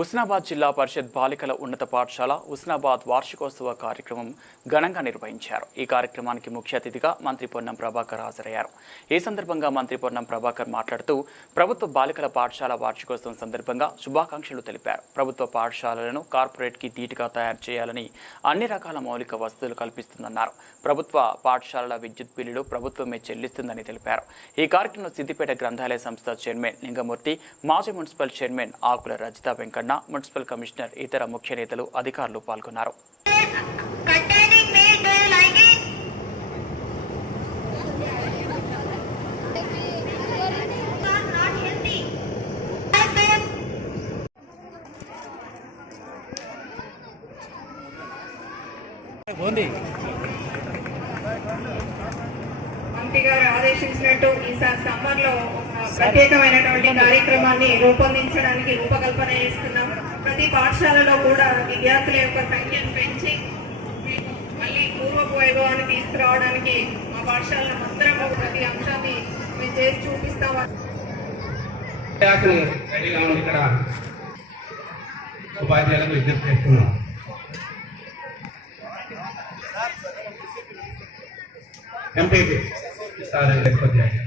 హుస్నాబాద్ జిల్లా పరిషత్ బాలికల ఉన్నత పాఠశాల హుస్నాబాద్ వార్షికోత్సవ కార్యక్రమం ఘనంగా నిర్వహించారు. ఈ కార్యక్రమానికి ముఖ్య అతిథిగా మంత్రి పొన్నం ప్రభాకర్ హాజరయ్యారు. ఈ సందర్భంగా మంత్రి పొన్నం ప్రభాకర్ మాట్లాడుతూ ప్రభుత్వ బాలికల పాఠశాల వార్షికోత్సవం సందర్భంగా శుభాకాంక్షలు తెలిపారు. ప్రభుత్వ పాఠశాలలను కార్పొరేట్కి ధీటుగా తయారు చేయాలని అన్ని రకాల మౌలిక వసతులు కల్పిస్తుందన్నారు. ప్రభుత్వ పాఠశాలల విద్యుత్ బిల్లులు ప్రభుత్వమే చెల్లిస్తుందని తెలిపారు. ఈ కార్యక్రమంలో సిద్దిపేట గ్రంథాలయ సంస్థ చైర్మన్ లింగమూర్తి, మాజీ మున్సిపల్ చైర్మన్ ఆకుల రజిత వెంకన్న, మున్సిపల్ కమిషనర్, ఇతర ముఖ్య నేతలు, అధికారులు పాల్గొన్నారు. మంత్రి గారు ఆదేశించినట్టు ఈసారి సమ్మర్ లో ప్రత్యేకమైనటువంటి కార్యక్రమాన్ని రూపొందించడానికి రూపకల్పన చేస్తున్నాం. ప్రతి పాఠశాలలో కూడా విద్యార్థుల యొక్క సంఖ్యను పెంచి మళ్ళీ పూర్వపు వైభవాన్ని తీసుకురావడానికి మా పాఠశాలను అందరం ప్రతి అంశాన్ని మేము చేసి చూపిస్తాం. ఇక్కడ ఉపాధ్యాయులకు విజ్ఞప్తి చేస్తున్నాం. ఎంపీపీ సార్ ఉపాధ్యాయులు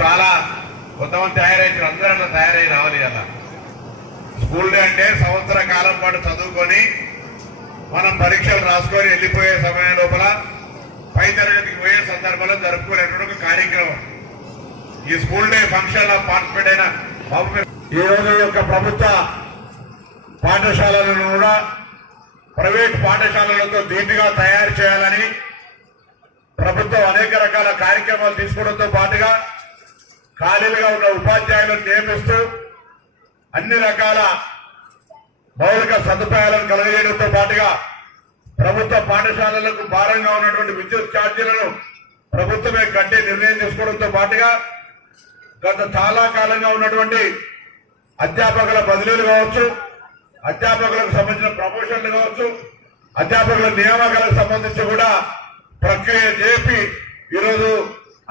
చాలా కొంతమంది తయారైన అందరూ తయారై రావాలి. అలా స్కూల్ డే అంటే సంవత్సర కాలం పాటు చదువుకొని మనం పరీక్షలు రాసుకొని వెళ్ళిపోయే సమయం లోపల పై తరగతికి పోయే సందర్భంలో జరుపుకునేటువంటి ఒక కార్యక్రమం. ఈ స్కూల్ డే ఫంక్షన్ లో పార్టిసిపేట్ అయిన ఈ రోజు యొక్క ప్రభుత్వ పాఠశాలలను కూడా ప్రైవేట్ పాఠశాలలతో ధీటుగా తయారు చేయాలని ప్రభుత్వం అనేక రకాల కార్యక్రమాలు తీసుకోవడంతో పాటుగా ఖాళీలుగా ఉన్న ఉపాధ్యాయులను నియమిస్తూ అన్ని రకాల మౌలిక సదుపాయాలను కలగజేయడంతో పాటుగా ప్రభుత్వ పాఠశాలలకు భారంగా ఉన్నటువంటి విద్యుత్ ఛార్జీలను ప్రభుత్వమే కట్టే నిర్ణయం తీసుకోవడంతో పాటుగా గత చాలా కాలంగా ఉన్నటువంటి అధ్యాపకుల బదిలీలు కావచ్చు, అధ్యాపకులకు సంబంధించిన ప్రమోషన్లు కావచ్చు, అధ్యాపకుల నియామకాలకు సంబంధించి కూడా ప్రక్రియ చేపి ఈరోజు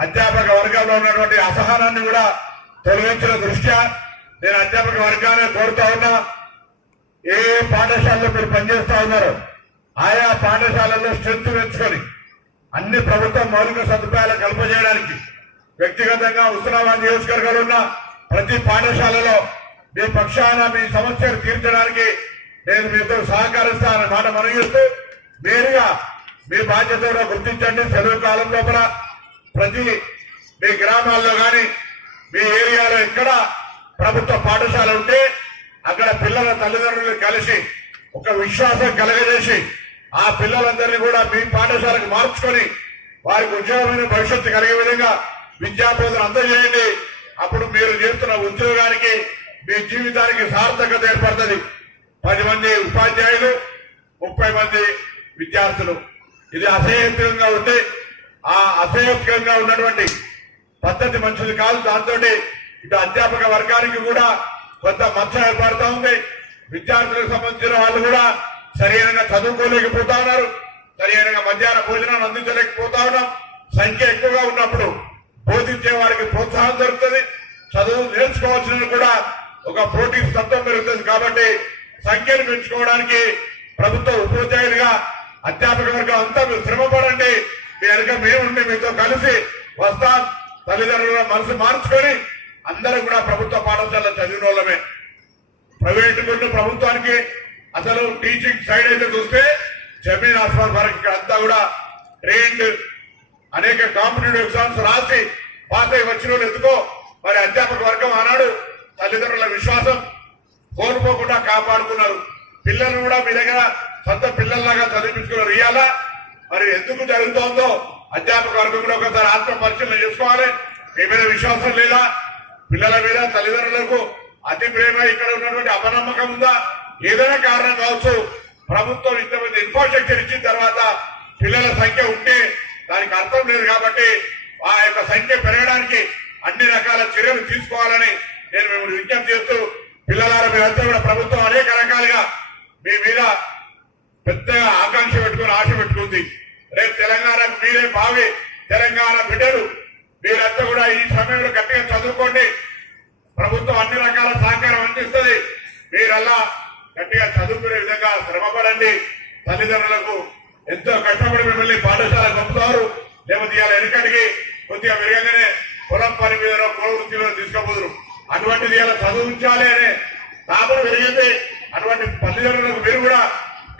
అధ్యాపక వర్గంలో ఉన్నటువంటి అసహనాన్ని కూడా తొలగించిన దృష్ట్యా నేను అధ్యాపక వర్గాన్ని కోరుతా ఉన్నా, ఏ పాఠశాలలో మీరు పనిచేస్తా ఉన్నారో ఆయా పాఠశాలల్లో స్ట్రెంత్ పెంచుకొని అన్ని ప్రభుత్వ మౌలిక సదుపాయాలు కల్పజేయడానికి వ్యక్తిగతంగా హుస్నాబాద్ నియోజకవర్గంలో ఉన్న ప్రతి పాఠశాలలో మీ పక్షాన మీ సమస్యలు తీర్చడానికి నేను మీతో సహకరిస్తానన్న మాట మనగిస్తూ నేరుగా మీ బాధ్యతగా గుర్తించండి. సెలవు కాలం లోపల ప్రతి మీ గ్రామాల్లో కానీ మీ ఏరియాలో ఎక్కడ ప్రభుత్వ పాఠశాల ఉంటే అక్కడ పిల్లల తల్లిదండ్రులు కలిసి ఒక విశ్వాసం కలగజేసి ఆ పిల్లలందరినీ కూడా మీ పాఠశాలకు మార్చుకొని వారికి ఉజ్వలమైన భవిష్యత్తు కలిగే విధంగా విద్యాబోధన అందజేయండి. అప్పుడు మీరు చేస్తున్న ఉద్యోగానికి మీ జీవితానికి సార్థకత ఏర్పడుతుంది. 10 మంది ఉపాధ్యాయులు, 30 మంది విద్యార్థులు. ఇది అసహ్యకంగా ఉంటే ఆ అసహ్యకంగా ఉన్నటువంటి పద్ధతి మంచిది కాదు. దాంతో ఇటు అధ్యాపక వర్గానికి కూడా కొంత మచ్చ ఏర్పడుతూ ఉంది. విద్యార్థులకు సంబంధించిన వాళ్ళు కూడా సరైన చదువుకోలేకపోతా ఉన్నారు. సరైన మధ్యాహ్న భోజనాన్ని అందించలేకపోతా ఉన్నాం. సంఖ్య ఎక్కువగా ఉన్నప్పుడు బోధించే వారికి ప్రోత్సాహం దొరుకుతుంది. చదువు నేర్చుకోవాల్సిన కూడా ఒక పోటీ తత్వం పెరుగుతుంది. కాబట్టి సంఖ్యను పెంచుకోవడానికి ప్రభుత్వ ఉపాధ్యాయులుగా అధ్యాపక వర్గం అంతా మీరు శ్రమపడండి. మీ వెనక మేముండి మీతో కలిసి వస్తాం. తల్లిదండ్రుల మనసు మార్చుకొని అందరూ కూడా ప్రభుత్వ పాఠశాలలో చదివిన వాళ్ళమే. ప్రైవేటు నుండి ప్రభుత్వానికి అసలు టీచింగ్ సైడ్ అయితే చూస్తే జమీన్ ఆస్మాన్ వరకు ఇక్కడ అంతా కూడా ట్రైన్డ్ అనేక కాంపిటేటివ్ ఎగ్జామ్స్ రాసి పాస్ అయి వచ్చిన వాళ్ళు ఎందుకో మరి అధ్యాపక వర్గం ఆనాడు తల్లిదండ్రుల విశ్వాసం కోల్పోకుండా కాపాడుకున్నారు. పిల్లలు కూడా మీ దగ్గర సొంత పిల్లల్లాగా చదివించుకున్నారు. ఇవాళ మరి ఎందుకు జరుగుతోందో అధ్యాపక వర్గం కూడా ఒకసారి ఆత్మ పరిశీలన చేసుకోవాలి. మీ మీద విశ్వాసం లేదా? పిల్లల మీద తల్లిదండ్రులకు అతి ప్రేమ, ఇక్కడ ఉన్నటువంటి అపనమ్మకం ఉందా? ఏదైనా కారణం కావచ్చు. ప్రభుత్వం ఇంతమంది ఇన్ఫ్రాస్ట్రక్చర్ ఇచ్చిన తర్వాత పిల్లల సంఖ్య ఉంటే దానికి అర్థం లేదు. కాబట్టి ఆ యొక్క సంఖ్య పెరగడానికి అన్ని రకాల చర్యలు తీసుకోవాలని నేను మిమ్మల్ని విజ్ఞప్తి చేస్తూ, పిల్లలారా మీరంతా కూడా ప్రభుత్వం అనేక రకాలుగా మీ మీద పెద్దగా ఆకాంక్ష పెట్టుకుని ఆశ పెట్టుకుంది. రేపు తెలంగాణకు మీరే భావి తెలంగాణ బిడ్డలు. మీరంతా కూడా ఈ సమయంలో గట్టిగా చదువుకోండి. ప్రభుత్వం అన్ని రకాల సహకారం అందిస్తుంది. మీరల్లా గట్టిగా చదువుకునే విధంగా శ్రమపడండి. తల్లిదండ్రులకు ఎంతో కష్టపడి మిమ్మల్ని పాఠశాల పంపుతారు. లేకపోతే ఇవాళ వెనకటికి కొద్దిగా మెరుగంగానే పొలం పని మీద కులవృత్తిలో తీసుకోబోదురు. అటువంటిది ఇలా చదువుంచాలి అనే తాపన పెరిగింది. అటువంటి తల్లిదండ్రులకు మీరు కూడా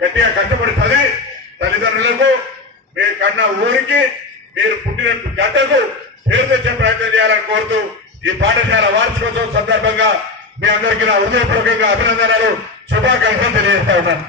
గట్టిగా కష్టపడి చదివి తల్లిదండ్రులకు మీ కన్నా ఊరికి మీరు పుట్టిన గడ్డకు పేరు తెచ్చే ప్రయత్నం చేయాలని కోరుతూ ఈ పాఠశాల వార్షికోత్సవం సందర్భంగా మీ అందరికీ నా హృదయపూర్వకంగా అభినందనలు, శుభాకాంక్షలు తెలియజేస్తా ఉన్నాను.